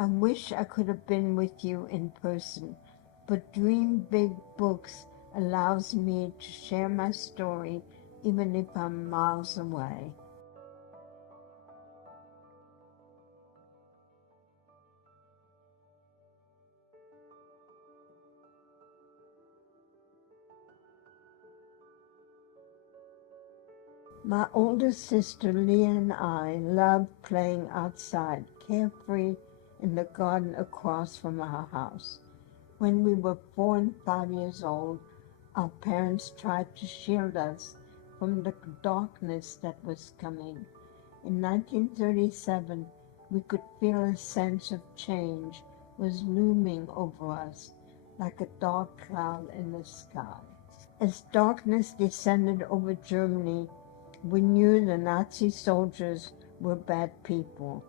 I wish I could have been with you in person, but Dream Big Books allows me to share my story even if I'm miles away. My older sister Leah and I loved playing outside, carefree in the garden across from our house. When we were 4 and 5 years old, our parents tried to shield us from the darkness that was coming. In 1937, we could feel a sense of change was looming over us like a dark cloud in the sky. As darkness descended over Germany, we knew the Nazi soldiers were bad people.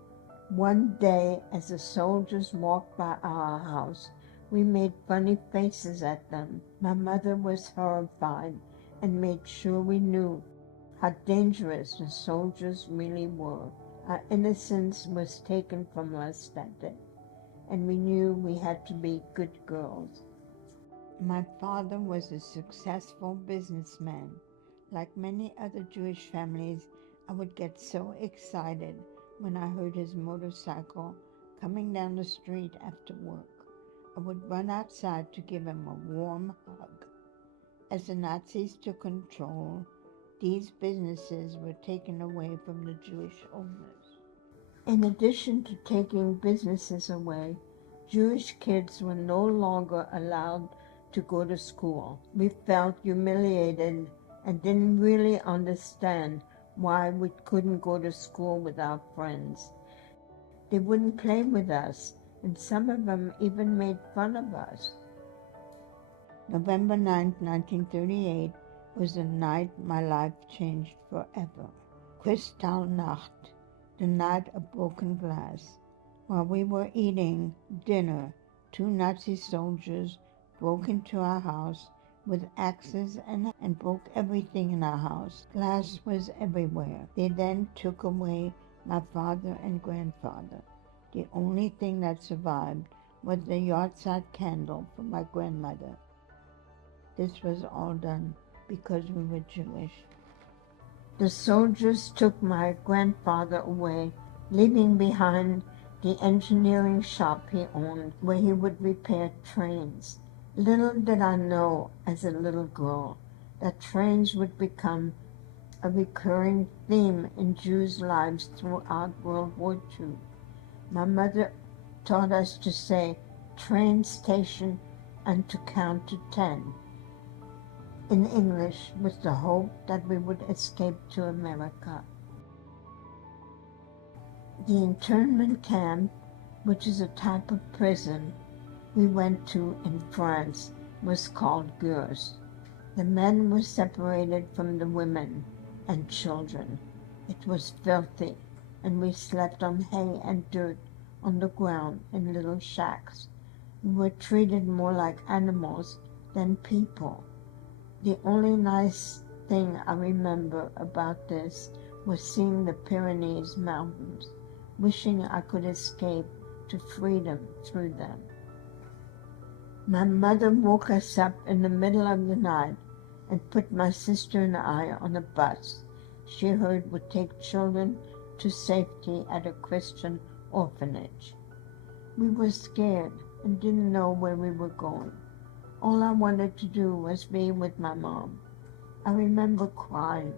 One day, as the soldiers walked by our house, we made funny faces at them. My mother was horrified and made sure we knew how dangerous the soldiers really were. Our innocence was taken from us that day, and we knew we had to be good girls. My father was a successful businessman. Like many other Jewish families, I would get so excited when I heard his motorcycle coming down the street after work. I would run outside to give him a warm hug. As the Nazis took control, these businesses were taken away from the Jewish owners. In addition to taking businesses away, Jewish kids were no longer allowed to go to school. We felt humiliated and didn't really understand why we couldn't go to school with our friends. They wouldn't play with us, and some of them even made fun of us. November 9, 1938 was the night my life changed forever. Kristallnacht, the night of broken glass. While we were eating dinner, 2 Nazi soldiers broke into our house with axes and broke everything in our house. Glass was everywhere. They then took away my father and grandfather. The only thing that survived was the yahrzeit candle for my grandmother. This was all done because we were Jewish. The soldiers took my grandfather away, leaving behind the engineering shop he owned, where he would repair trains. Little did I know as a little girl that trains would become a recurring theme in Jews' lives throughout World War II. My mother taught us to say train station and to count to 10 in English with the hope that we would escape to America. The internment camp, which is a type of prison we went to in France, was called Gurs. The men were separated from the women and children. It was filthy, and we slept on hay and dirt on the ground in little shacks. We were treated more like animals than people. The only nice thing I remember about this was seeing the Pyrenees Mountains, wishing I could escape to freedom through them. My mother woke us up in the middle of the night and put my sister and I on a bus she heard would take children to safety at a Christian orphanage. We were scared and didn't know where we were going. All I wanted to do was be with my mom. I remember crying.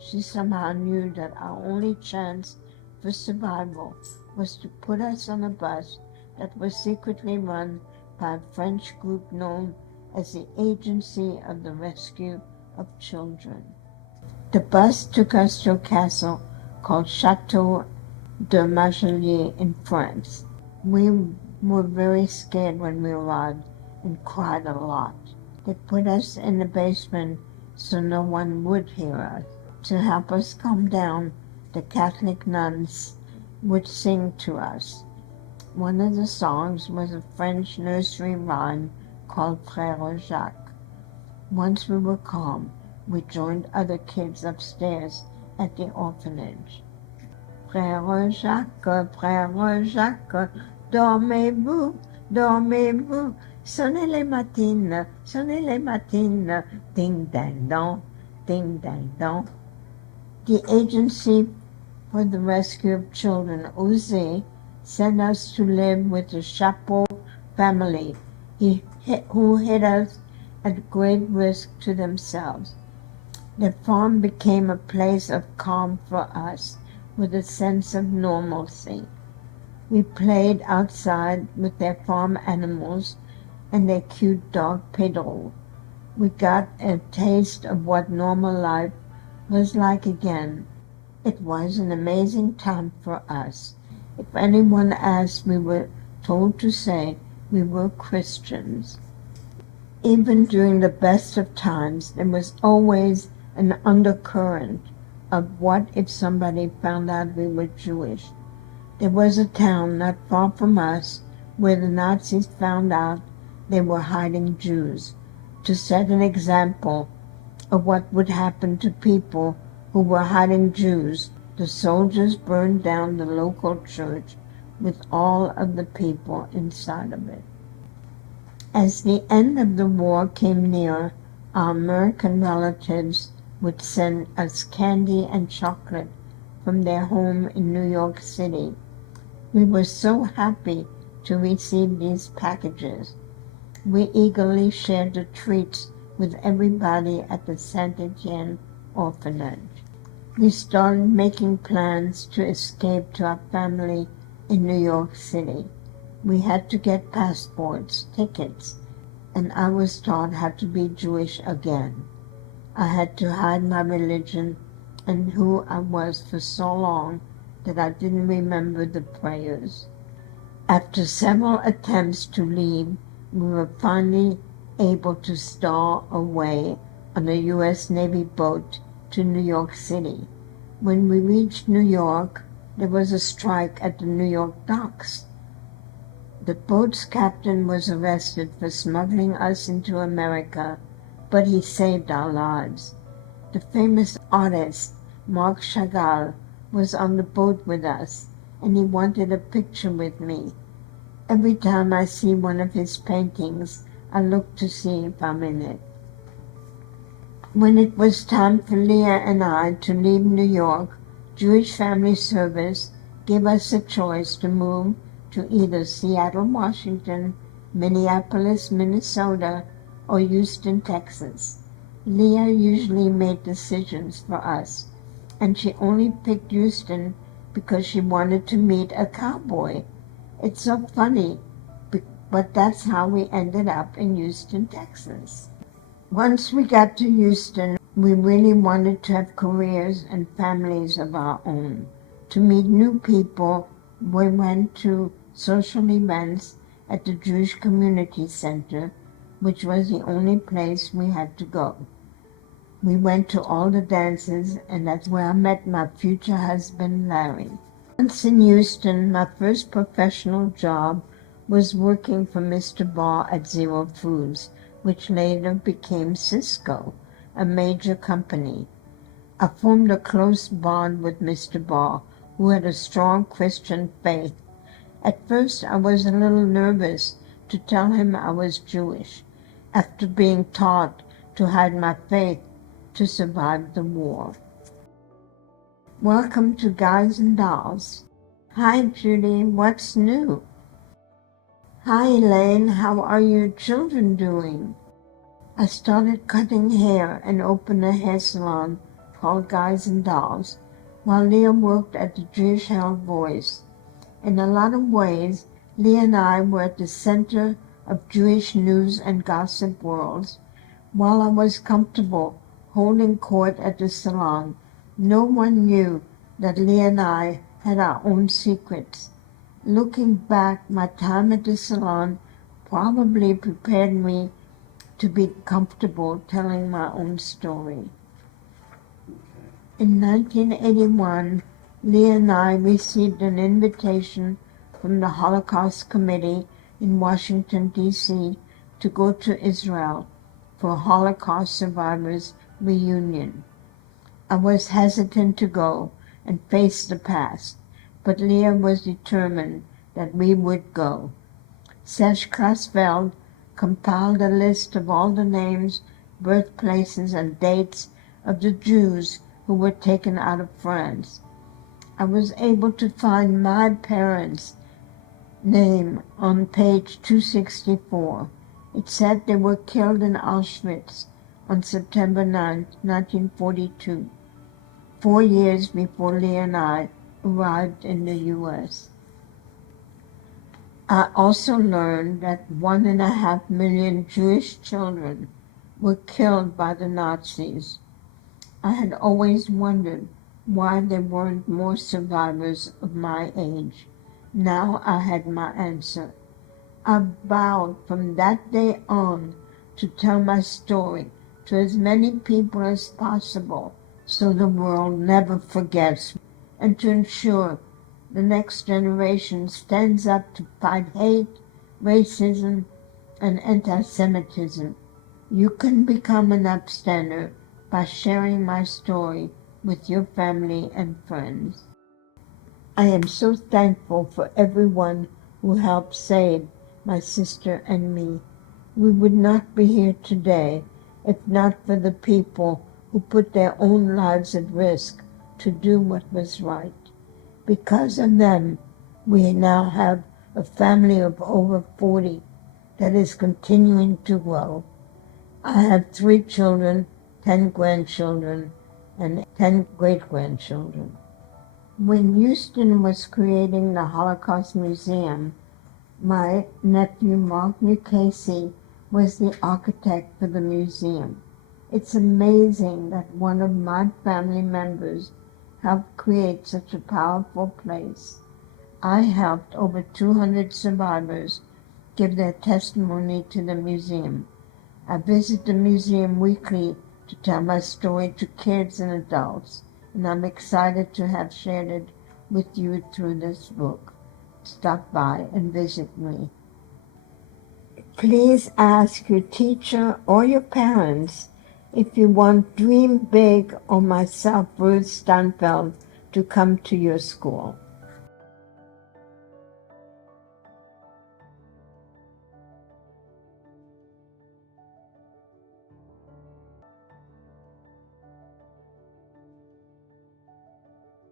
She somehow knew that our only chance for survival was to put us on a bus that was secretly run by a French group known as the Agency of the Rescue of Children. The bus took us to a castle called Chateau de Marjolier in France. We were very scared when we arrived and cried a lot. They put us in the basement so no one would hear us. To help us calm down, the Catholic nuns would sing to us. One of the songs was a French nursery rhyme called Frère Jacques. Once we were calm, we joined other kids upstairs at the orphanage. Frère Jacques, Dormez-vous, dormez-vous, sonnez les matines, ding dang dong, ding dang dong. The Agency for the Rescue of Children, OZ, sent us to live with the Chapeau family, who hid us at great risk to themselves. The farm became a place of calm for us, with a sense of normalcy. We played outside with their farm animals and their cute dog Pedro. We got a taste of what normal life was like again. It was an amazing time for us. If anyone asked, we were told to say we were Christians. Even during the best of times, there was always an undercurrent of what if somebody found out we were Jewish. There was a town not far from us where the Nazis found out they were hiding Jews. To set an example of what would happen to people who were hiding Jews, the soldiers burned down the local church with all of the people inside of it. As the end of the war came near, our American relatives would send us candy and chocolate from their home in New York City. We were so happy to receive these packages. We eagerly shared the treats with everybody at the Saint Etienne orphanage. We started making plans to escape to our family in New York City. We had to get passports, tickets, and I was taught how to be Jewish again. I had to hide my religion and who I was for so long that I didn't remember the prayers. After several attempts to leave, we were finally able to stow away on a U.S. Navy boat to New York City. When we reached New York, there was a strike at the New York docks. The boat's captain was arrested for smuggling us into America, but he saved our lives. The famous artist, Marc Chagall, was on the boat with us, and he wanted a picture with me. Every time I see one of his paintings, I look to see if I'm in it. When it was time for Leah and I to leave New York, Jewish Family Service gave us a choice to move to either Seattle, Washington, Minneapolis, Minnesota, or Houston, Texas. Leah usually made decisions for us, and she only picked Houston because she wanted to meet a cowboy. It's so funny, but that's how we ended up in Houston, Texas. Once we got to Houston, we really wanted to have careers and families of our own. To meet new people, we went to social events at the Jewish Community Center, which was the only place we had to go. We went to all the dances, and that's where I met my future husband, Larry. Once in Houston, my first professional job was working for Mr. Barr at Zero Foods, which later became Cisco, a major company. I formed a close bond with Mr. Barr, who had a strong Christian faith. At first, I was a little nervous to tell him I was Jewish, after being taught to hide my faith to survive the war. Welcome to Guys and Dolls. Hi, Judy, what's new? Hi, Elaine, how are your children doing? I started cutting hair and opened a hair salon called Guys and Dolls, while Leah worked at the Jewish Health Voice. In a lot of ways, Leah and I were at the center of Jewish news and gossip worlds. While I was comfortable holding court at the salon, no one knew that Leah and I had our own secrets. Looking back, my time at the salon probably prepared me to be comfortable telling my own story. In 1981, Leah and I received an invitation from the Holocaust Committee in Washington, D.C. to go to Israel for a Holocaust survivors reunion. I was hesitant to go and face the past, but Leah was determined that we would go. Steinfeld compiled a list of all the names, birthplaces, and dates of the Jews who were taken out of France. I was able to find my parents' name on page 264. It said they were killed in Auschwitz on September 9, 1942, 4 years before Leah and I arrived in the U.S. I also learned that 1.5 million Jewish children were killed by the Nazis. I had always wondered why there weren't more survivors of my age. Now I had my answer. I vowed from that day on to tell my story to as many people as possible so the world never forgets, and to ensure the next generation stands up to fight hate, racism, and anti-Semitism. You can become an upstander by sharing my story with your family and friends. I am so thankful for everyone who helped save my sister and me. We would not be here today if not for the people who put their own lives at risk to do what was right. Because of them, we now have a family of over 40 that is continuing to grow. I have 3 children, 10 grandchildren, and 10 great-grandchildren. When Houston was creating the Holocaust Museum, my nephew Mark Mukasey was the architect for the museum. It's amazing that one of my family members helped create such a powerful place. I helped over 200 survivors give their testimony to the museum. I visit the museum weekly to tell my story to kids and adults, and I'm excited to have shared it with you through this book. Stop by and visit me. Please ask your teacher or your parents if you want Dream Big or myself, Ruth Steinfeld, to come to your school.